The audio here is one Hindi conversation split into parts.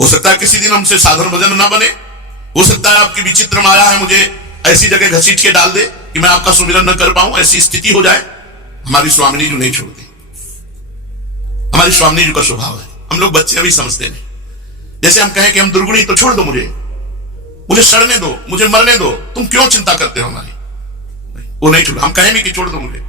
हो सकता है किसी दिन हमसे साधारण भजन ना बने, हो सकता है आपकी विचित्र माया है मुझे ऐसी जगह घसीट के डाल दे कि मैं आपका सुमिरन न कर पाऊं, ऐसी स्थिति हो जाए। हमारी स्वामिनी जी नहीं छोड़ती। हमारी स्वामिनी जी का स्वभाव है, हम लोग बच्चे अभी समझते नहीं। जैसे हम कहें कि हम दुर्गुणी तो छोड़ दो, मुझे सड़ने दो, मुझे मरने दो, तुम क्यों चिंता करते हो हमारी, वो नहीं छोड़। हम कहें भी कि छोड़ दो मुझे।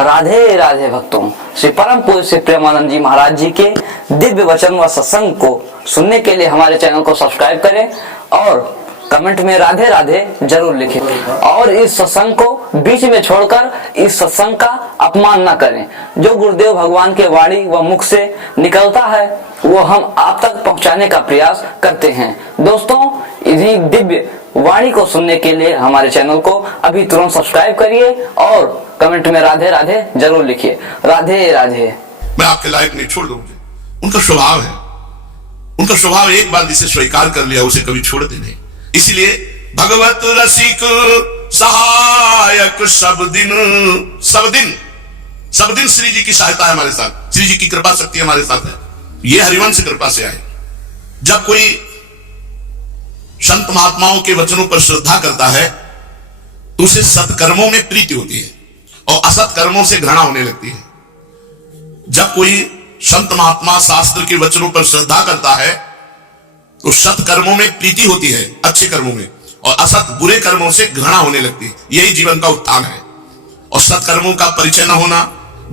राधे राधे भक्तों, श्री परम पूज्य श्री प्रेमानंद जी महाराज जी के दिव्य वचन व सत्संग को सुनने के लिए हमारे चैनल को सब्सक्राइब करें और कमेंट में राधे राधे जरूर लिखें। और इस सत्संग को बीच में छोड़कर इस सत्संग का अपमान न करें। जो गुरुदेव भगवान के वाणी व मुख से निकलता है वो हम आप तक पहुंचाने का प्रयास करते हैं। दोस्तों, इन्हीं दिव्य वाणी को सुनने के लिए हमारे चैनल को अभी तुरंत सब्सक्राइब करिए और कमेंट में राधे राधे जरूर लिखिए। राधे राधे। मैं आपके लायक नहीं, छोड़ दो मुझे। उनका स्वभाव है, उनका स्वभाव एक बार जिसे स्वीकार कर लिया उसे कभी छोड़ते नहीं। इसलिए भगवत रसिक सहायक सब दिन श्री जी की सहायता है हमारे साथ, श्री जी की कृपा शक्ति हमारे साथ है। ये हरिवंश कृपा से आए। जब कोई संत महात्माओं के वचनों पर श्रद्धा करता है तो उसे सत्कर्मों में प्रीति होती है और असत कर्मों से घृणा होने लगती है। जब कोई संत महात्मा शास्त्र के वचनों पर श्रद्धा करता है तो सत्कर्मों में प्रीति होती है, अच्छे कर्मों में, और असत बुरे कर्मों से घृणा होने लगती है। यही जीवन का उत्थान है। और सत्कर्मों का परिचय न होना,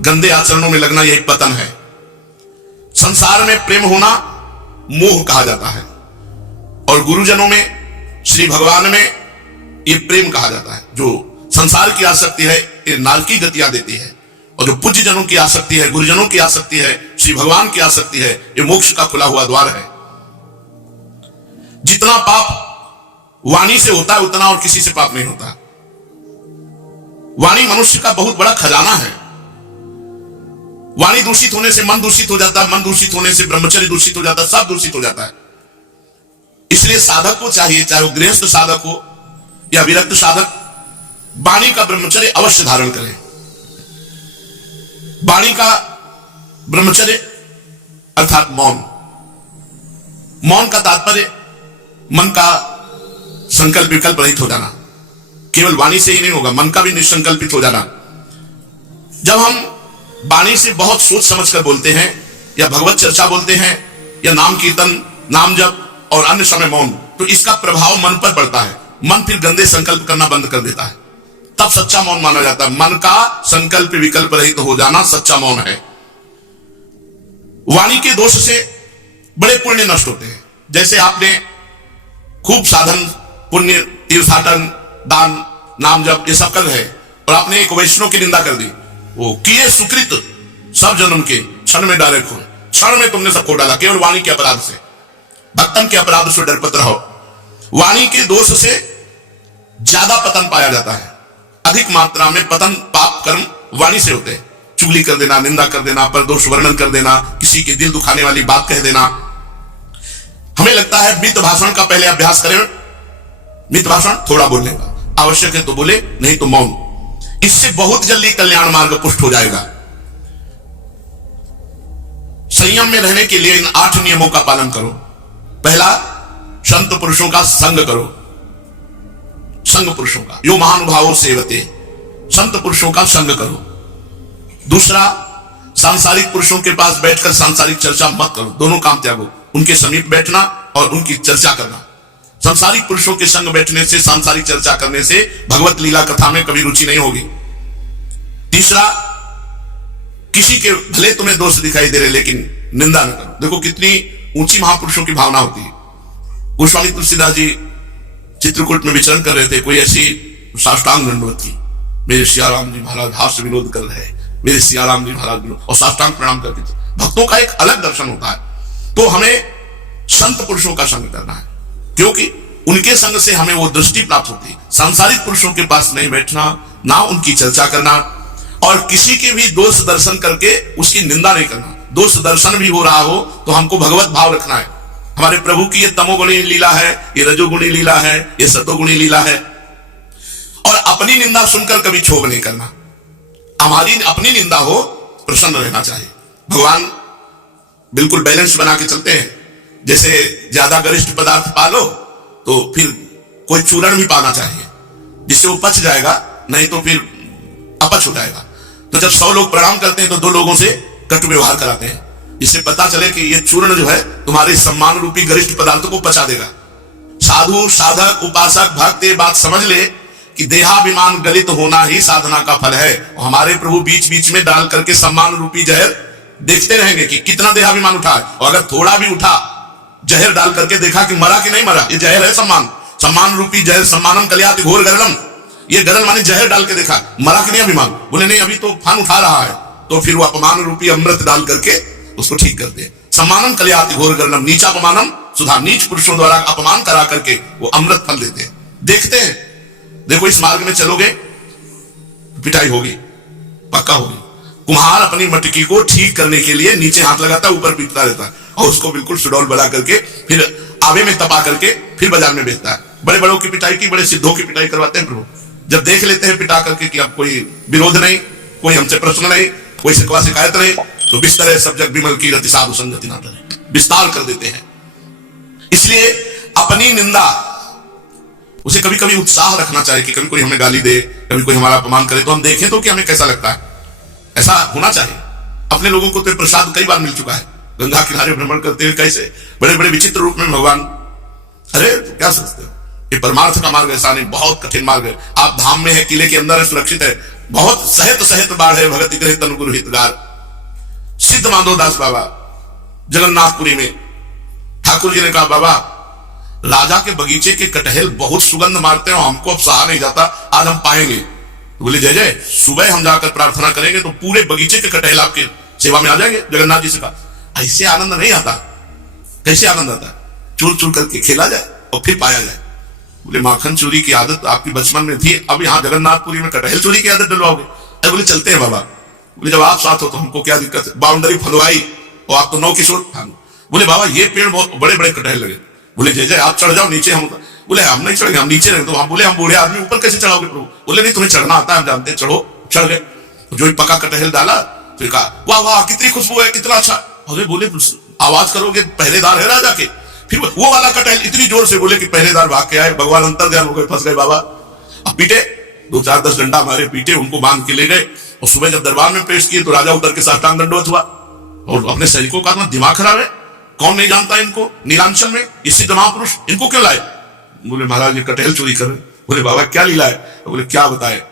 गंदे आचरणों में लगना, यही पतन है। संसार में प्रेम होना मोह कहा जाता है और गुरुजनों में, श्री भगवान में ये प्रेम कहा जाता है। जो संसार की आसक्ति है ये नारकी गतियां देती है, और जो पूज्य जनों की आसक्ति है, गुरुजनों की आसक्ति है, श्री भगवान की आसक्ति है, ये मोक्ष का खुला हुआ द्वार है। जितना पाप वाणी से होता है उतना और किसी से पाप नहीं होता। वाणी मनुष्य का बहुत बड़ा खजाना है। वाणी दूषित होने से मन दूषित हो जाता है, मन दूषित होने से ब्रह्मचर्य दूषित हो जाता है, सब दूषित हो जाता है। इसलिए साधक को चाहिए, चाहे वो गृहस्थ साधक हो या विरक्त साधक, वाणी का ब्रह्मचर्य अवश्य धारण करें। वाणी का ब्रह्मचर्य अर्थात मौन। मौन का तात्पर्य मन का संकल्प विकल्प रहित हो जाना। केवल वाणी से ही नहीं होगा, मन का भी निसंकल्पित हो जाना। जब हम वाणी से बहुत सोच समझकर बोलते हैं या भगवत चर्चा बोलते हैं या नाम कीर्तन, नाम जप और अन्य समय मौन, तो इसका प्रभाव मन पर पड़ता है। मन फिर गंदे संकल्प करना बंद कर देता है, तब सच्चा मौन माना जाता है। मन का संकल्प विकल्प रहित हो जाना सच्चा मौन है। वाणी के दोष से बड़े पुण्य नष्ट होते हैं। जैसे आपने खूब साधन, पुण्य, तीर्थाटन, दान, नाम जप ये सब कर रहे और आपने एक वैष्णव की निंदा कर दी, वो किए सुकृत सब जन्म के क्षण में डायरेक्ट हो, क्षण में तुमने सबको डाला, केवल वाणी के अपराध से। भक्तन के अपराध से डरपत रहो। वाणी के दोष से ज्यादा पतन पाया जाता है। अधिक मात्रा में पतन पाप कर्म वाणी से होते हैं। चुगली कर देना, निंदा कर देना, परदोष वर्णन कर देना, किसी के दिल दुखाने वाली बात कह देना। हमें लगता है मित भाषण का पहले अभ्यास करें, मित भाषण थोड़ा बोलने का, आवश्यक है तो बोले, नहीं तो मौन। इससे बहुत जल्दी कल्याण मार्ग पुष्ट हो जाएगा। संयम में रहने के लिए इन 8 नियमों का पालन करो। पहला, संत पुरुषों का संग करो। संग पुरुषों का, यो महानुभावों सेवते, संत पुरुषों का संग करो। दूसरा, सांसारिक पुरुषों के पास बैठकर सांसारिक चर्चा मत करो। दोनों काम त्यागो, उनके समीप बैठना और उनकी चर्चा करना। सांसारिक पुरुषों के संग बैठने से, सांसारिक चर्चा करने से भगवत लीला कथा में कभी रुचि नहीं होगी। तीसरा, किसी के भले तुम्हें दोष दिखाई दे रहे लेकिन निंदा न करो। देखो कितनी ऊंची महापुरुषों की भावना होती है। गोस्वामी तुलसीदास जी चित्रकूट में विचरण कर रहे थे, कोई ऐसी साष्टांग दंडवत की, मेरे सियाराम जी महाराज हास्य विनोद कर रहे हैं, मेरे सियाराम जी महाराज, और साष्टांग प्रणाम करते थे। भक्तों का एक अलग दर्शन होता है। तो हमें संत पुरुषों का संग करना है, क्योंकि उनके संग से हमें वो दृष्टि प्राप्त होती है। सांसारिक पुरुषों के पास नहीं बैठना, ना उनकी चर्चा करना, और किसी के भी दोष दर्शन करके उसकी निंदा नहीं करना। दोष दर्शन भी हो रहा हो तो हमको भगवत भाव रखना है। हमारे प्रभु की ये तमोगुणी लीला है, ये रजोगुणी लीला है, ये सतोगुणी लीला है। और अपनी निंदा सुनकर कभी क्षोभ नहीं करना। हमारी अपनी निंदा हो, प्रसन्न रहना चाहिए। भगवान बिल्कुल बैलेंस बना के चलते हैं। जैसे ज्यादा गरिष्ठ पदार्थ पालो तो फिर कोई चूरण भी पाना चाहिए जिससे वो पच जाएगा, नहीं तो फिर अपच हो जाएगा। तो जब 100 लोग प्रणाम करते हैं तो 2 लोगों से कटु व्यवहार कराते हैं, इससे पता चले कि ये चूर्ण जो है तुम्हारे सम्मान रूपी गरिष्ठ पदार्थों को पचा देगा। साधु साधक उपासक भक्त ये बात समझ ले कि देहाभिमान गलित होना ही साधना का फल है। और हमारे प्रभु बीच बीच में डाल करके सम्मान रूपी जहर देखते रहेंगे कि कितना देहाभिमान उठा है, और अगर थोड़ा भी उठा जहर डाल करके देखा कि मरा कि नहीं मरा, ये जहर है सम्मान, सम्मान रूपी जहर। सम्मानम कल्याति घोर गरलम, ये गरल माने जहर डाल के देखा मरा कि नहीं अभिमान, बोले नहीं अभी तो फान उठा रहा है, तो फिर वो अपमान रूपी अमृत डाल करके उसको ठीक करते हैं। सम्मानम कल्याति घोर गरलम, नीचा अपमानम सुधा, नीच पुरुषों द्वारा अपमान करा करके वो अमृत फल देते हैं। देखते हैं, देखो इस मार्ग में चलोगे पिटाई होगी, पक्का होगी। कुम्हार अपनी मटकी को ठीक करने के लिए नीचे हाथ लगाता है, ऊपर पीटता रहता है, और उसको बिल्कुल सुडौल बना करके फिर आवे में तपा करके फिर बाजार में बेचता है। बड़े बड़ों की पिटाई की, बड़े सिद्धों की पिटाई करवाते हैं प्रभु। जब देख लेते हैं पिटा करके कि अब कोई विरोध नहीं, कोई हमसे प्रश्न नहीं, कोई शिकवा शिकायत नहीं, तो बिस्तर सब जग विमल की रति साधु संगति ना डरे, विस्तार कर देते हैं। इसलिए अपनी निंदा, उसे कभी कभी उत्साह रखना चाहिए कि कभी कोई हमें गाली दे, कभी कोई हमारा अपमान करे तो हम देखें तो कि हमें कैसा लगता है। ऐसा होना चाहिए। अपने लोगों को तो प्रसाद कई बार मिल चुका है, गंगा किनारे भ्रमण करते हुए कैसे बड़े बड़े विचित्र रूप में भगवान, अरे तो क्या सोचते हो, ये परमार्थ का मार्ग ऐसा नहीं, बहुत कठिन मार्ग है। आप धाम में है, किले के अंदर है, सुरक्षित है, बहुत सहित सहित बाढ़ है, भगति ग्रह तनु गुरु हितगार। सिद्ध माधवदास बाबा जगन्नाथपुरी में ठाकुर जी ने कहा, बाबा राजा के बगीचे के कटहल बहुत सुगंध मारते हैं, हमको अब सहा नहीं जाता, आज हम पाएंगे। तो बोले जय जय, सुबह हम जाकर प्रार्थना करेंगे तो पूरे बगीचे के कटहल आपके सेवा में आ जाएंगे। जगन्नाथ जी से कहा, ऐसे आनंद नहीं आता। कैसे आनंद आता है? चूर चूर करके खेला जाए और फिर पाया जाए। बोले माखन चोरी की आदत आपकी बचपन में थी, अब यहाँ जगन्नाथपुरी में कटहल चोरी की आदत डलवाओगे? अरे बोले चलते हैं बाबा। बोले जब आप साथ हो तो हमको क्या दिक्कत है, बाउंड्री फलवाई और आप तो 9 किशोर। बोले बाबा ये पेड़ बहुत बड़े बड़े कटहल लगे। बोले जय जय आप चढ़ जाओ नीचे, हम बोले हम नहीं चढ़ेंगे, हम नीचे रहेंगे। तो हम बोले हम बूढ़े आदमी ऊपर कैसे चढ़ाओगे प्रभु? बोले नहीं तुम्हें चढ़ना आता है, हम जानते हैं, चढ़ो। चढ़ गए, जो ही पका कटहल डाला फिर कहा वाह वाह कितनी खुशबू है, कितना अच्छा। अरे बोले आवाज करोगे पहरेदार है राजा के। फिर वो वाला कटहल इतनी जोर से बोले कि पहरेदार भाग के आए, भगवान अंतर ध्यान हो गए, फंस गए बाबा। अब पीटे 2-4-10 डंडा हमारे पीटे, उनको बांध के ले गए और सुबह जब दरबार में पेश किए तो राजा उतर के साष्टांग दंडवत हुआ और अपने सैनिकों का दिमाग खराब है, कौन नहीं जानता इनको, नीलांचल में ये सिद्ध महापुरुष, इनको क्यों लाए? बोले महाराज ये कटहल चोरी कर रहे। बोले बाबा क्या लीला है? बोले क्या बताए?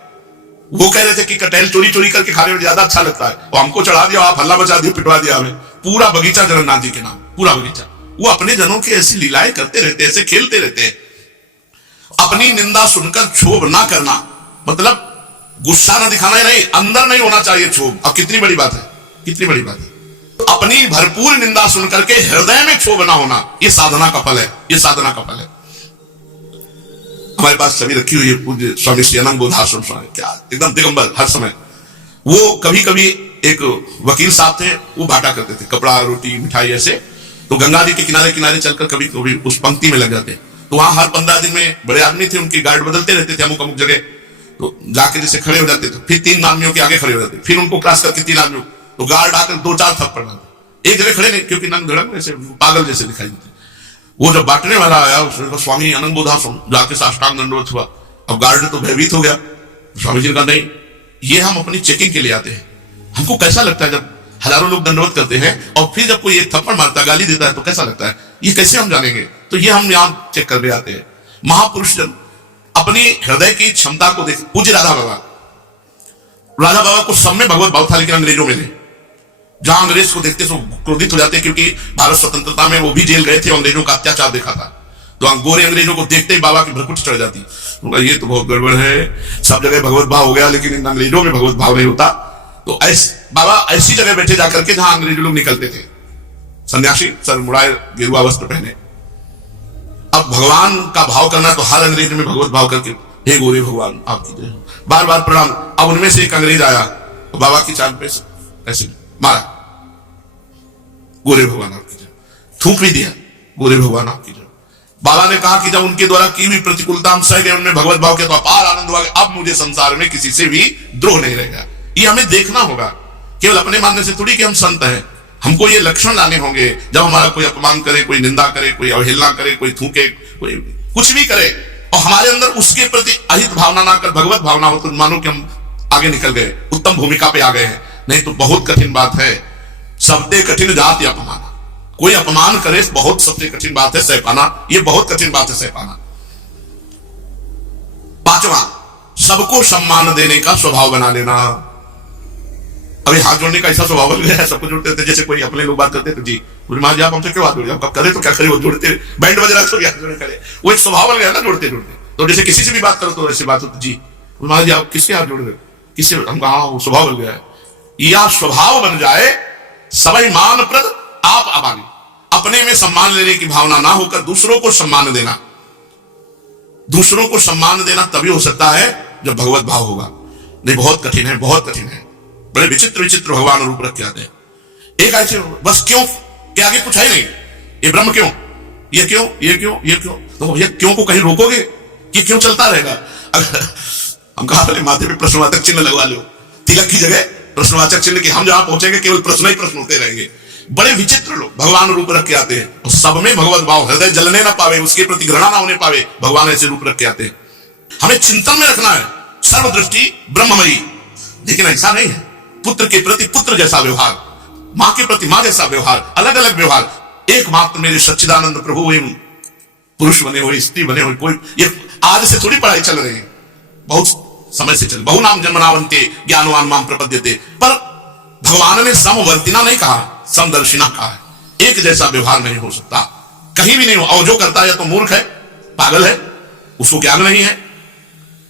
वो कह रहे थे कि कटहल चोरी चोरी करके खाने में ज्यादा अच्छा लगता है, और हमको चढ़ा दिया, आप हल्ला बचा दिया, पिटवा दिया हमें। पूरा बगीचा जगन्नाथ जी के नाम, पूरा बगीचा। वो अपने जनों की ऐसी लीलाएं करते रहते, ऐसे खेलते रहते हैं। अपनी निंदा सुनकर क्षोभ ना करना, मतलब गुस्सा ना दिखाना, नहीं, अंदर नहीं होना चाहिए क्षोभ। अब कितनी बड़ी बात है, कितनी बड़ी बात है। अपनी भरपूर निंदा सुनकर के हृदय में क्षोभ ना होना, ये साधना का फल है, ये साधना का फल है। हमारे पास सभी रखी हुई है पूज्य स्वामी श्री अनंग बोधाश्रम स्वामी, क्या एकदम दिगंबर हर समय। वो कभी कभी एक वकील साहब थे, वो बांटा करते थे कपड़ा रोटी मिठाई ऐसे, तो गंगा जी के किनारे किनारे चलकर कभी कभी उस पंक्ति में लग जाते। तो वहां हर 15 दिन में बड़े आदमी थे, उनके गार्ड बदलते रहते थे अमुक अमुक जगह। तो जाके जैसे खड़े हो जाते थे, फिर 3 आदमियों के आगे खड़े हो जाते, फिर उनको क्रॉस करके 3 आदमियों, तो गार्ड आकर 2-4 थप्पड़ मारते। एक जगह खड़े नहीं, क्योंकि नंग धड़क ऐसे पागल जैसे दिखाई देते। वो जब बांटने वाला आया, उसने स्वामी अनंग बोधाश्रम जाके साष्टांग दंडवत हुआ। अब गार्ड तो भयभीत हो गया। स्वामी जी ने कहा नहीं, ये हम अपनी चेकिंग के लिए आते हैं, हमको कैसा लगता है जब हजारों लोग दंडवत करते हैं और फिर जब कोई एक थप्पड़ मारता है, गाली देता है, तो कैसा लगता है, ये कैसे हम जानेंगे? तो ये हम यहाँ चेक करने आते हैं। महापुरुष जन अपनी हृदय की क्षमता को देख। पूज्य राधा बाबा को सब में भगवत भाव था, लेकिन अंग्रेजों में नहीं। जहां अंग्रेज को देखते तो क्रोधित हो जाते, क्योंकि भारत स्वतंत्रता में वो भी जेल गए थे, अंग्रेजों का अत्याचार देखा था। तो गोरे अंग्रेजों को देखते ही बाबा की भरकुट चढ़ जाती। ये तो बहुत गड़बड़ है, सब जगह भगवत भाव हो गया लेकिन इन अंग्रेजों में भगवत भाव नहीं होता। तो बाबा ऐसी जगह बैठे जाकर के जहां अंग्रेज लोग निकलते थे, सन्यासी सर मुड़ाए गेरुआ वस्त्र पहने। अब भगवान का भाव करना तो हर अंग्रेज में भगवत भाव करके, हे गोरे भगवान आपकी जय, बार बार प्रणाम। अब उनमें से एक अंग्रेज आया, तो बाबा की चांद पे ऐसे मारा, गोरे भगवान आपकी जय, थूक भी दिया, गोरे भगवान आपकी जय। बाबा ने कहा कि जब उनके द्वारा की हुई प्रतिकूलता हम सह गए, उनमें भगवत भाव के तो अपार आनंद हुआ, अब मुझे संसार में किसी से भी द्रोह नहीं रहेगा। ये हमें देखना होगा, केवल अपने मानने से थोड़ी कि हम संत हैं, हमको ये लक्षण लाने होंगे। जब हमारा कोई अपमान करे, कोई निंदा करे, कोई अवहेलना करे, कोई थूके, कोई कुछ भी करे और हमारे अंदर उसके प्रति अहित भावना ना कर भगवत भावना हो, तो मानो कि हम आगे निकल गए, उत्तम भूमिका पे आ गए हैं। नहीं तो बहुत कठिन बात है। सबसे कठिन जाति अपमान। कोई अपमान करे बहुत सबसे कठिन बात है सह पाना। ये बहुत कठिन बात है सह पाना। पांचवा, सबको सम्मान देने का स्वभाव बना लेना। अभी हाथ जोड़ने का ऐसा स्वभाव बन गया है, सबको जोड़ते थे। जैसे कोई अपने लोग बात करते थे, जी मां जी आप हमसे क्यों हाथ जोड़े, आप करे तो क्या करे, वो जोड़ते बैंड बज रहा तो हाथ जोड़े करे, वो एक स्वभाव बन गया ना जोड़ते जोड़ते। तो जैसे किसी से भी बात करो तो ऐसी बात होती, जी मां जी आप किसके हाथ जोड़ रहे, किससे, हम कहा वो स्वभाव बन गया है। या स्वभाव बन जाए सभी मान प्रद आप अमानी, अपने में सम्मान लेने की भावना ना होकर दूसरों को सम्मान देना। दूसरों को सम्मान देना तभी हो सकता है जब भगवत भाव होगा। नहीं बहुत कठिन है, बहुत कठिन है। बड़े विचित्र विचित्र भगवान रूप रख के आते हैं। एक ऐसे बस क्यों के आगे कुछ है नहीं, ये ब्रह्म क्यों, ये क्यों, ये क्यों, ये क्यों, तो ये क्यों को कहीं रोकोगे कि क्यों चलता रहेगा। हम कहा पहले माथे पे प्रश्नवाचक चिन्ह लगवा लो, तिलक की जगह प्रश्नवाचक चिन्ह, कि हम जहां पहुंचेंगे केवल प्रश्न ही प्रश्न होते रहेंगे। बड़े विचित्र लोग भगवान रूप रख के आते हैं और सब में भगवत भाव, हृदय जलने ना पावे, उसके प्रति घृणा ना होने पावे, भगवान ऐसे रूप रख के आते हैं। हमें चिंतन में रखना है सर्वदृष्टि ब्रह्ममयी, लेकिन ऐसा नहीं है। पुत्र के प्रति पुत्र जैसा व्यवहार, मां के प्रति मां जैसा व्यवहार, अलग अलग व्यवहार। एकमात्र मेरे सच्चिदानंद प्रभु एवं पुरुष बने हुए, स्त्री बने हुए, कोई ये आज से थोड़ी पढ़ाई चल रही है, बहुत समय से चल। बहु नाम जन्मनावंते ज्ञानवान माम प्रपद्यते, पर भगवान ने समवर्तिना नहीं कहा, समदर्शिना कहा है। एक जैसा व्यवहार नहीं हो सकता, कहीं भी नहीं हो। और जो करता है या तो मूर्ख है, पागल है, उसको ज्ञान नहीं है।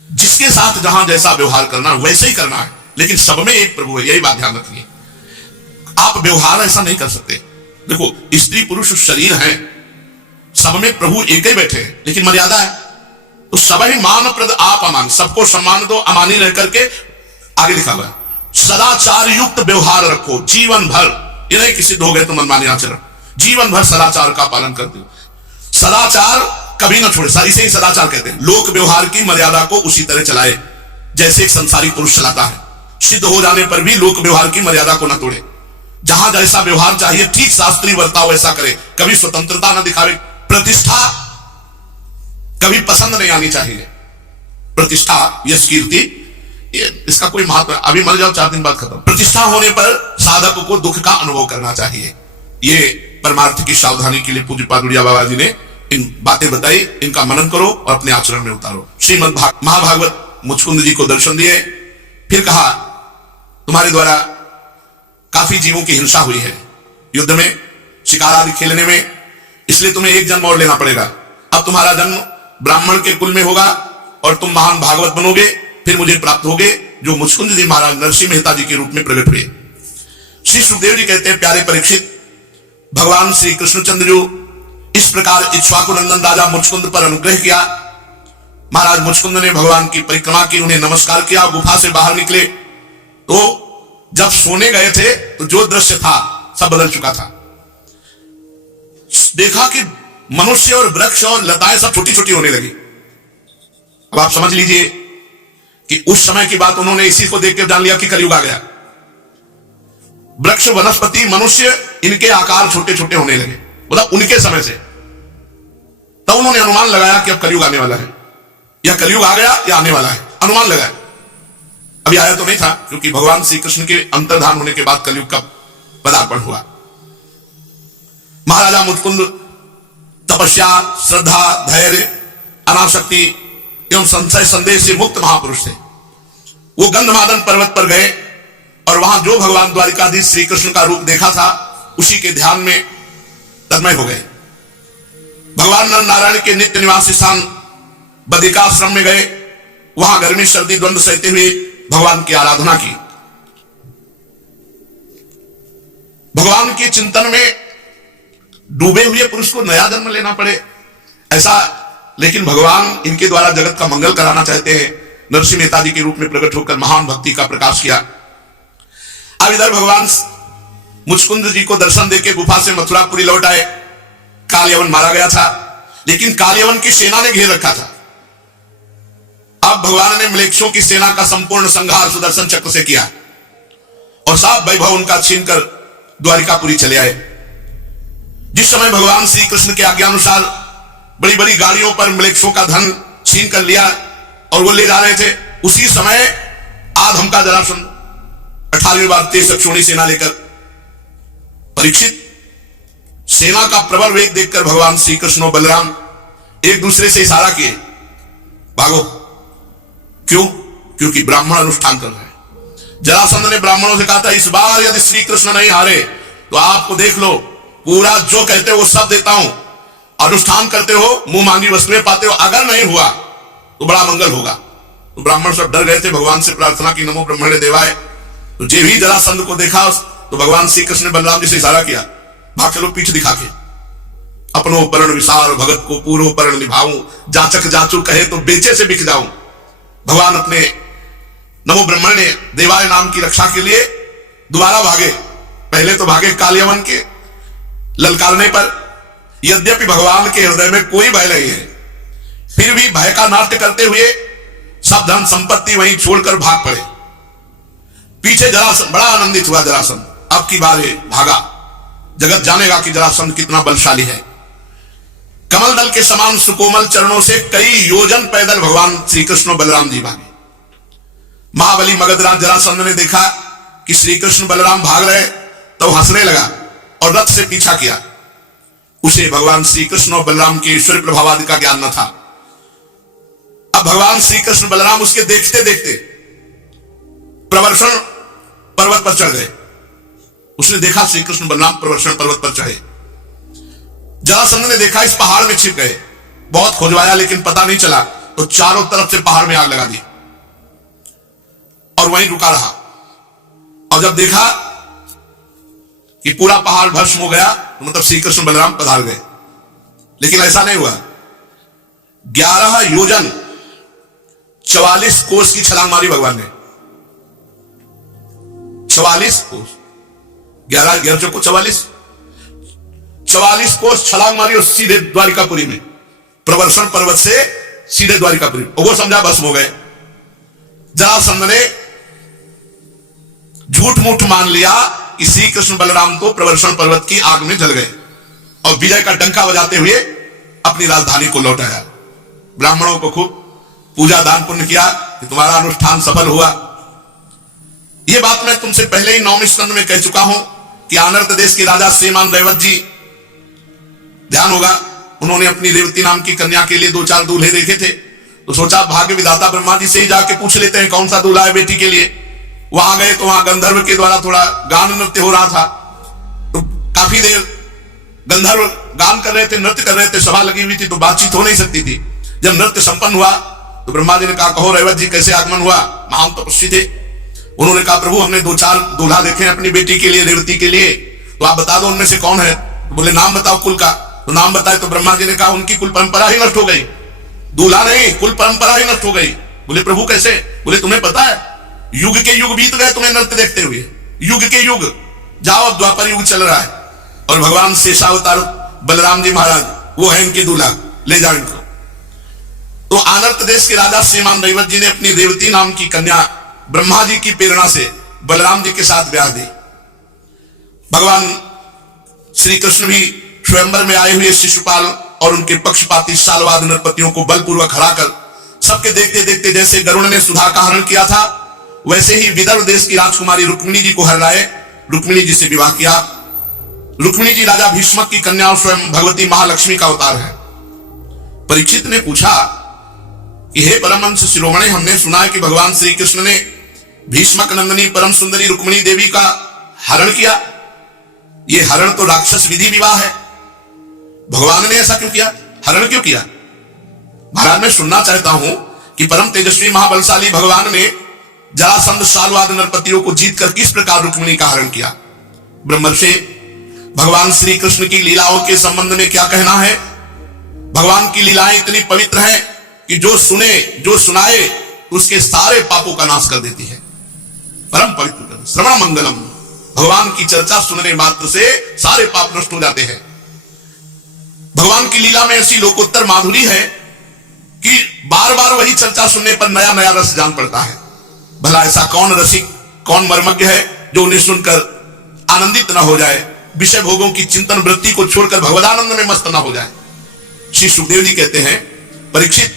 जिसके साथ जहां जैसा व्यवहार करना वैसे ही करना है, लेकिन सब में एक प्रभु है, यही बात ध्यान रखिए। आप व्यवहार ऐसा नहीं कर सकते। देखो स्त्री पुरुष शरीर है, सब में प्रभु एक ही बैठे हैं, लेकिन मर्यादा है। तो सब ही मान प्रद आप अमान, सबको सम्मान दो, अमानी रह करके। आगे लिखा हुआ है सदाचार युक्त व्यवहार रखो जीवन भर। ये नहीं किसी हो गए तो मनमानी आचरण, जीवन भर सदाचार का पालन करते हो। सदाचार कभी ना छोड़े, इसे ही सदाचार कहते हैं। लोक व्यवहार की मर्यादा को उसी तरह चलाए जैसे एक संसारी पुरुष चलाता है। सिद्ध हो जाने पर भी लोक व्यवहार की मर्यादा को ना तोड़े। जहां जैसा व्यवहार चाहिए ठीक शास्त्रीय वर्ताव वैसा करे, कभी स्वतंत्रता ना दिखावे। प्रतिष्ठा कभी पसंद नहीं आनी चाहिए। प्रतिष्ठा, यश, कीर्ति, इसका कोई महत्व, अभी मर जाओ 4 दिन बाद खत्म। प्रतिष्ठा होने पर साधक को दुख का अनुभव करना चाहिए। ये परमार्थ की सावधानी के लिए पूज्य पादुड़िया बाबा जी ने इन बातें बताई। इनका मनन करो और अपने आचरण में उतारो। श्रीमद् महाभागवत मुचकुंद जी को दर्शन दिए, फिर कहा तुम्हारे द्वारा काफी जीवों की हिंसा हुई है युद्ध में, शिकार आदि खेलने में, इसलिए तुम्हें एक जन्म और लेना पड़ेगा। अब तुम्हारा जन्म ब्राह्मण के कुल में होगा और तुम महान भागवत बनोगे, फिर मुझे प्राप्त होगे, जो मुचकुंद जी महाराज नरसिंह मेहता जी के रूप में प्रकट हुए। श्री सुखदेव जी कहते हैं, प्यारे परीक्षित, भगवान श्री कृष्णचंद्र जो इस प्रकार इक्ष्वाकु नंदन राजा मुचकुंद पर अनुग्रह किया। महाराज मुचकुंद ने भगवान की परिक्रमा की, उन्हें नमस्कार किया, गुफा से बाहर निकले तो जब सोने गए थे तो जो दृश्य था सब बदल चुका था। देखा कि मनुष्य और वृक्ष और लताएं सब छोटी छोटी होने लगी। अब आप समझ लीजिए कि उस समय की बात, उन्होंने इसी को देख के जान लिया कि कलयुग आ गया। वृक्ष, वनस्पति, मनुष्य, इनके आकार छोटे छोटे होने लगे, मतलब उनके समय से। तब उन्होंने अनुमान लगाया कि अब कलयुग आने वाला है, या कलयुग आ गया या आने वाला है, अनुमान लगाया। अभी आया तो नहीं था, क्योंकि भगवान श्री कृष्ण के अंतर्धान होने के बाद कलयुग का पदार्पण हुआ। महाराजा मुचकुंद तपस्या, श्रद्धा, धैर्य, अनासक्ति एवं संशय संदेह से मुक्त महापुरुष थे। वो गंधमादन पर्वत पर गए और वहां जो भगवान द्वारिकाधीश श्री कृष्ण का रूप देखा था उसी के ध्यान में तन्मय हो गए। भगवान नर नारायण के नित्य निवास स्थान बद्रिकाश्रम में गए, वहां गर्मी सर्दी द्वंद्व सहते हुए भगवान की आराधना की। भगवान के चिंतन में डूबे हुए पुरुष को नया जन्म लेना पड़े ऐसा, लेकिन भगवान इनके द्वारा जगत का मंगल कराना चाहते हैं। नरसिंह मेहता जी के रूप में प्रकट होकर महान भक्ति का प्रकाश किया। अब इधर भगवान मुचकुंद जी को दर्शन देके गुफा से मथुरापुरी लौट आए। कालयवन मारा गया था, लेकिन कालयवन की सेना ने घेर रखा था। अब भगवान ने मलेच्छों की सेना का संपूर्ण संहार सुदर्शन चक्र से किया और सब वैभव उनका छीनकर द्वारिकापुरी चले आए। जिस समय भगवान श्री कृष्ण के आज्ञानुसार बड़ी बड़ी गाड़ियों पर मलेच्छों का धन छीन कर लिया और वो ले जा रहे थे, उसी समय आधम का जरासंध 18वीं बार तेज अक्षोणी सेना लेकर। परीक्षित सेना का प्रबल वेग देखकर भगवान श्री कृष्ण और बलराम एक दूसरे से इशारा किए, भागो। क्यों? क्योंकि ब्राह्मण अनुष्ठान कर रहे हैं। जरासंध ने ब्राह्मणों से कहा था, इस बार यदि श्री कृष्ण नहीं हारे तो आपको देख लो, पूरा जो कहते हो वो सब देता हूं, अनुष्ठान करते हो, मुंह मांगी वस्तुएं पाते हो, अगर नहीं हुआ तो बड़ा मंगल होगा। तो ब्राह्मण सब डर गए थे, भगवान से प्रार्थना की, नमो ब्रह्मणे देवाय। तो जे भी जरासंध को देखा तो भगवान श्री कृष्ण ने बलराम जी से इशारा किया, भाग चलो पीठ दिखा के, अपनो परण विसार भगत को पूर्व परण निभाऊं, जाचक जाचू कहे तो बेचे से बिक जाऊं। भगवान अपने नमो ब्रह्मणे देवाय नाम की रक्षा के लिए दोबारा भागे। पहले तो भागे कालियवन के ललकारने पर, यद्यपि भगवान के हृदय में कोई भय नहीं है, फिर भी भय का नाट्य करते हुए सब धन संपत्ति वहीं छोड़कर भाग पड़े। पीछे जरासंध बड़ा आनंदित हुआ, जरासंध अब की बार भागा, जगत जानेगा कि जरासंध कितना बलशाली है। कमल दल के समान सुकोमल चरणों से कई योजन पैदल भगवान श्री कृष्ण बलराम जी भागे। महाबली मगधराज जरासंध ने देखा कि श्री कृष्ण बलराम भाग रहे तो हंसने लगा और रथ से पीछा किया। उसे भगवान श्री कृष्ण और बलराम के ईश्वर प्रभाव आदि का ज्ञान न था। अब भगवान श्री कृष्ण बलराम उसके देखते देखते प्रवर्षण पर्वत पर चढ़ गए। उसने देखा श्री कृष्ण बलराम प्रवर्षण पर्वत पर चढ़े। जरासंध ने देखा इस पहाड़ में छिप गए, बहुत खोजवाया लेकिन पता नहीं चला, तो चारों तरफ से पहाड़ में आग लगा दी और वहीं रुका रहा। और जब देखा कि पूरा पहाड़ भस्म हो गया तो मतलब श्री कृष्ण बलराम पधार गए। लेकिन ऐसा नहीं हुआ। 11 योजन 44 कोस की छलांग मारी भगवान ने। 44 कोस, 11 चौको 44 कोस छलांग मारी और सीधे द्वारिकापुरी में, प्रवर्षण पर्वत से सीधे द्वारिकापुरी। वो समझा भस्म हो गए। जरासंध ने झूठ मूठ मान लिया कि श्री कृष्ण बलराम तो प्रवर्षण पर्वत की आग में जल गए और विजय का डंका बजाते हुए अपनी राजधानी को लौट आया। ब्राह्मणों को खूब पूजा दान पुण्य किया कि तुम्हारा अनुष्ठान सफल हुआ। यह बात मैं तुमसे पहले ही 9वें स्कंद में कह चुका हूं कि आनर्त देश के राजा श्रीमान रेवत जी, ध्यान होगा, उन्होंने अपनी रेवती नाम की कन्या के लिए 2-4 दूल्हे देखे थे। तो सोचा भाग्य विधाता ब्रह्मा जी से ही जाके पूछ लेते हैं कौन सा दूल्हा है बेटी के लिए। वहां गए तो वहां गंधर्व के द्वारा थोड़ा गान नृत्य हो रहा था। तो काफी देर गंधर्व गान कर रहे थे, नृत्य कर रहे थे, सभा लगी हुई थी तो बातचीत हो नहीं सकती थी। जब नृत्य संपन्न हुआ तो ब्रह्मा जी ने कहा, कहो रेवत जी कैसे आगमन हुआ? महान तपस्वी थे। उन्होंने कहा, प्रभु हमने 2-4 दूल्हा देखे हैं अपनी बेटी के लिए, रेवती के लिए, तो आप बता दो उनमें से कौन है। तो बोले नाम बताओ कुल का। तो नाम बताए तो ब्रह्मा जी ने कहा उनकी कुल परंपरा ही नष्ट हो गई, दूल्हा नहीं कुल परंपरा ही नष्ट हो गई। बोले प्रभु कैसे? बोले तुम्हें पता है युग के युग बीत गए तुम्हें नृत्य देखते हुए, युग के युग, जाओ अब द्वापर युग चल रहा है और भगवान शेषावतार बलराम जी महाराज वो है इनके दूल्हा, ले जाओ इनको। तो आनर्त देश के राजा श्रीमान रेवत जी ने अपनी रेवती नाम की कन्या ब्रह्मा जी की प्रेरणा से बलराम जी के साथ ब्याह दी। भगवान श्री कृष्ण भी स्वयंवर में आए हुए शिशुपाल और उनके पक्षपाती सालवाद नरपतियों को बलपूर्वक हराकर सबके देखते देखते जैसे गरुड़ ने सुधा का हरण किया था वैसे ही विदर्भ देश की राजकुमारी रुक्मिणी जी को हराए, रुक्मिणी जी से विवाह किया। रुक्मिणी जी राजा भीष्मक की कन्या और स्वयं भगवती महालक्ष्मी का अवतार है। परीक्षित ने पूछा कि हे परमहंस शिरोमणि, हमने सुना है कि भगवान श्री कृष्ण ने भीष्मक नंदनी परम सुंदरी रुक्मिणी देवी का हरण किया। ये हरण तो राक्षस विधि विवाह है, भगवान ने ऐसा क्यों किया? हरण क्यों किया? महाराज मैं सुनना चाहता हूं कि परम तेजस्वी महाबलशाली भगवान ने जरासंध सालवाद नरपतियों को जीतकर किस प्रकार रुक्मिणी का हरण किया। ब्रह्मर्षि, भगवान श्री कृष्ण की लीलाओं के संबंध में क्या कहना है? भगवान की लीलाएं इतनी पवित्र हैं कि जो सुने जो सुनाए उसके सारे पापों का नाश कर देती है। परम पवित्र श्रवण मंगलम, भगवान की चर्चा सुनने मात्र से सारे पाप नष्ट हो जाते हैं। भगवान की लीला में ऐसी लोकोत्तर माधुरी है कि बार बार वही चर्चा सुनने पर नया नया रस जान पड़ता है। भला ऐसा कौन रसिक, कौन मर्मज्ञ है जो उन्हें सुनकर आनंदित ना हो जाए, विषय भोगों की चिंतन वृत्ति को छोड़कर भगवदानंद में मस्त ना हो जाए। श्री सुखदेव जी कहते हैं, परीक्षित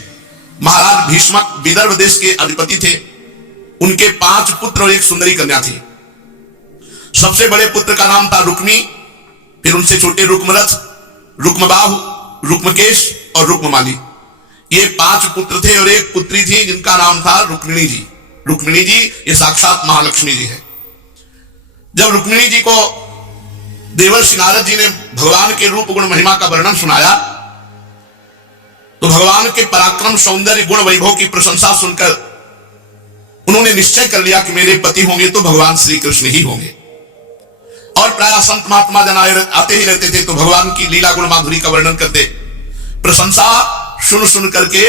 महाराज भीष्मक विदर्भ देश के अधिपति थे। उनके 5 पुत्र और 1 सुंदरी कन्या थी। सबसे बड़े पुत्र का नाम था रुक्मी, फिर उनसे छोटे रुक्मरथ, रुक्मबाहु, रुक्मकेश और रुक्ममाली। ये 5 पुत्र थे और 1 पुत्री थी जिनका नाम था रुक्मिणी जी। रुक्मिणी जी ये साक्षात महालक्ष्मी जी है। जब रुक्मिणी जी को देवर्षि नारद जी ने भगवान के रूप गुण महिमा का वर्णन सुनाया तो भगवान के पराक्रम, सौंदर्य, गुण, वैभव की प्रशंसा सुनकर उन्होंने निश्चय कर लिया कि मेरे पति होंगे तो भगवान श्री कृष्ण ही होंगे। और प्राय संत महात्मा जन आते ही रहते थे तो भगवान की लीला गुण माधुरी का वर्णन करते। प्रशंसा सुन करके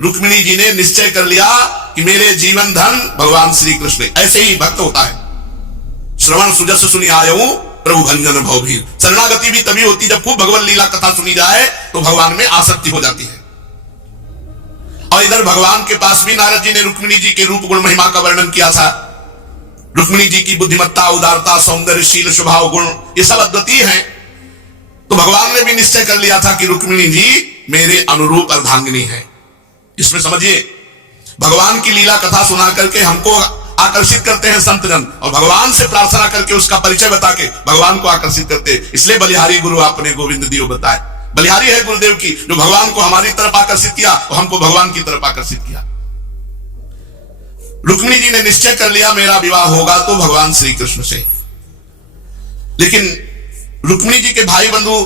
रुक्मिणी जी ने निश्चय कर लिया कि मेरे जीवन धन भगवान श्री कृष्ण। ऐसे ही भक्त होता है। श्रवण सुजस सुनी आयऊ प्रभु भंजन भवभीर। शरणागति भी तभी होती जब खूब भगवत लीला कथा सुनी जाए तो भगवान में आसक्ति हो जाती है। और इधर भगवान के पास भी नारद जी ने रुक्मिणी जी के रूप गुण महिमा का वर्णन किया था। रुक्मिणी जी की बुद्धिमत्ता, उदारता, सौंदर्य, शील, स्वभाव, गुण ये सब अद्वितीय हैं। तो भगवान ने भी निश्चय कर लिया था कि रुक्मिणी जी मेरे अनुरूप अर्धांगिनी है। इसमें समझिए, भगवान की लीला कथा सुना करके हमको आकर्षित करते हैं संतजन, और भगवान से प्रार्थना करके उसका परिचय बता के भगवान को आकर्षित करते। इसलिए बलिहारी गुरु आपने गोविंद दियो बताए। बलिहारी है गुरुदेव की, जो भगवान को हमारी तरफ आकर्षित किया और हमको भगवान की तरफ आकर्षित किया। रुक्मिणी जी ने निश्चय कर लिया मेरा विवाह होगा तो भगवान श्री कृष्ण से। लेकिन रुक्मिणी जी के भाई बंधु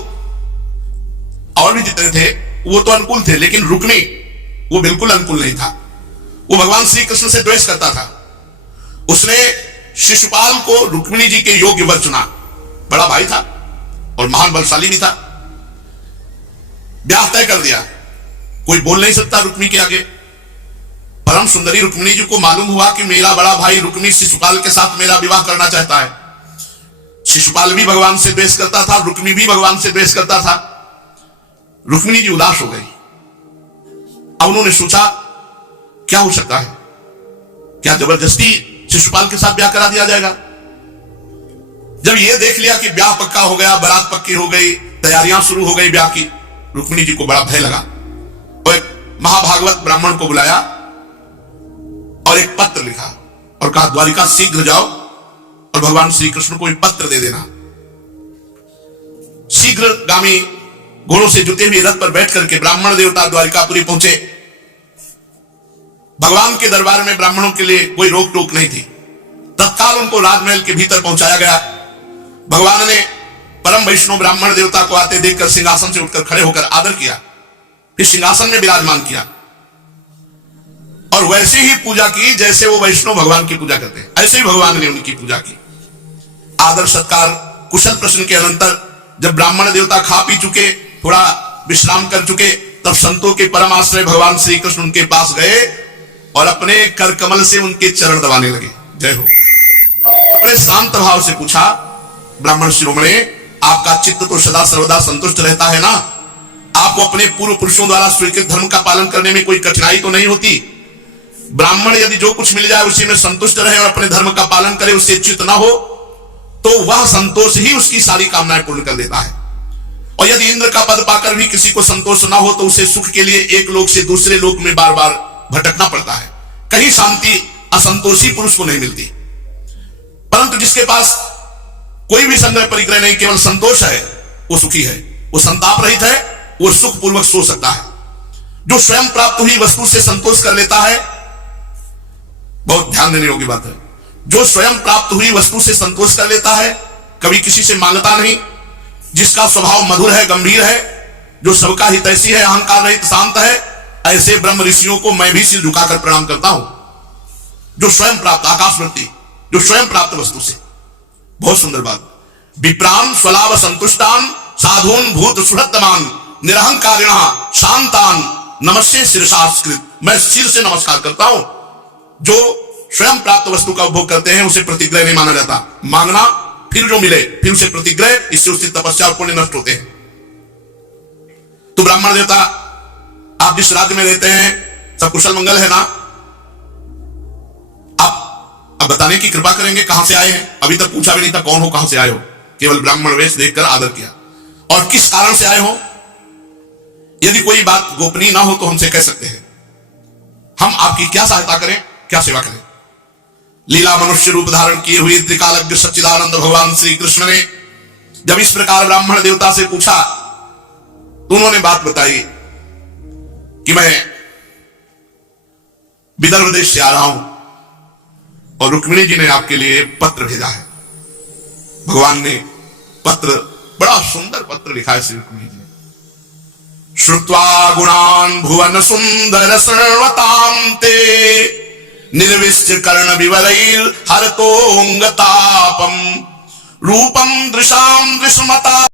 और भी जितने थे वो तो अनुकूल थे, लेकिन रुक्मी वो बिल्कुल अनुकूल नहीं था। वो भगवान श्री कृष्ण से द्वेष करता था। उसने शिशुपाल को रुक्मिणी जी के योग्य वर चुना। बड़ा भाई था और महान बलशाली भी था। ब्याह तय कर दिया। कोई बोल नहीं सकता रुक्मी के आगे। परम सुंदरी रुक्मिणी जी को मालूम हुआ कि मेरा बड़ा भाई रुक्मी शिशुपाल के साथ मेरा विवाह करना चाहता है। शिशुपाल भी भगवान से द्वेष करता था, रुक्मी भी भगवान से द्वेष करता था। रुक्मिणी जी उदास हो गई। अब उन्होंने सोचा क्या हो सकता है, क्या जबरदस्ती शिशुपाल के साथ ब्याह करा दिया जाएगा। जब यह देख लिया कि ब्याह पक्का हो गया, बारात पक्की हो गई, तैयारियां शुरू हो गई ब्याह की, रुक्मिणी जी को बड़ा भय लगा। और एक महाभागवत ब्राह्मण को बुलाया और एक पत्र लिखा और कहा द्वारिका शीघ्र जाओ और भगवान श्री कृष्ण को एक पत्र दे देना। शीघ्रगामी घोड़ों से जुते हुए रथ पर बैठ करके ब्राह्मण देवता द्वारिकापुरी पहुंचे। भगवान के दरबार में ब्राह्मणों के लिए कोई रोक टोक नहीं थी। तत्काल उनको राजमहल के भीतर पहुंचाया गया। भगवान ने परम वैष्णव ब्राह्मण देवता को आते देखकर सिंहासन से उठकर खड़े होकर आदर किया, फिर सिंहासन में विराजमान किया और वैसे ही पूजा की जैसे वो वैष्णव भगवान की पूजा करते हैं। ऐसे ही भगवान ने उनकी पूजा की। आदर सत्कार कुशल प्रश्न के अनंतर जब ब्राह्मण देवता खा पी चुके, थोड़ा विश्राम कर चुके, तब संतों के परम आश्रय भगवान श्री कृष्ण उनके पास गए और अपने कर कमल से उनके चरण दबाने लगे। जय हो। बड़े शांत भाव से पूछा, ब्राह्मण शिरोमणि आपका चित्त तो सदा सर्वदा संतुष्ट रहता है ना? आपको अपने पूर्व पुरुषों द्वारा स्वीकृत धर्म का पालन करने में कोई कठिनाई तो नहीं होती? ब्राह्मण यदि जो कुछ मिल जाए उसी में संतुष्ट रहे और अपने धर्म का पालन करे, उससे च्युत ना हो, तो वह संतोष ही उसकी सारी कामनाएं पूर्ण कर देता है। और यदि इंद्र का पद पाकर भी किसी को संतोष ना हो तो उसे सुख के लिए एक लोक से दूसरे लोक में बार बार भटकना पड़ता है। कहीं शांति असंतोषी पुरुष को नहीं मिलती। परंतु जिसके पास कोई भी संग्रह परिग्रह नहीं, केवल संतोष है, वो सुखी है, वो संताप रहित है, वो सुख पूर्वक सो सकता है। जो स्वयं प्राप्त हुई वस्तु से संतोष कर लेता है, बहुत ध्यान देने योग्य बात है, जो स्वयं प्राप्त हुई वस्तु से संतोष कर लेता है, कभी किसी से मांगता नहीं, जिसका स्वभाव मधुर है, गंभीर है, जो सबका हितैषी है, अहंकार रहित, शांत है, ऐसे ब्रह्म ऋषियों को मैं भी सिर झुकाकर प्रणाम करता हूं। जो स्वयं प्राप्त आकाशवृत्ति, जो स्वयं प्राप्त वस्तु से। बहुत सुंदर बात। विप्रान स्वलाभ संतुष्टान साधून भूत सुहृतमान निरहंकारिण शांतान नमस्ते शिरसास्कृत। मैं सिर से नमस्कार करता हूं। जो स्वयं प्राप्त वस्तु का उपभोग करते हैं उसे प्रतिग्रह नहीं माना जाता। मांगना, फिर जो मिले फिर उसे प्रतिग्रह, इससे उसकी तपस्या और पुण्य नष्ट होते हैं। तो ब्राह्मण देवता, आप जिस राज्य में रहते हैं सब कुशल मंगल है ना? आप बताने की कृपा करेंगे, कहां से आए हैं? अभी तक पूछा भी नहीं था कौन हो, कहां से आए हो, केवल ब्राह्मण वेश देखकर आदर किया। और किस कारण से आए हो? यदि कोई बात गोपनीय ना हो तो हमसे कह सकते हैं, हम आपकी क्या सहायता करें, क्या सेवा करें। लीला मनुष्य रूप धारण किए हुए त्रिकालज्ञ सच्चिदानंद भगवान श्री कृष्ण ने जब इस प्रकार ब्राह्मण देवता से पूछा तो उन्होंने बात बताई कि मैं विदर्भ देश से आ रहा हूं और रुक्मिणी जी ने आपके लिए पत्र भेजा है। भगवान ने पत्र, बड़ा सुंदर पत्र लिखा है श्री रुक्मिणी जी ने। श्रुत्वा गुणान भुवन सुंदर सर्वताम ते निर्विश्च कर्ण विवरैर हरतोंगतापम रूपम दृशाम दृश्मता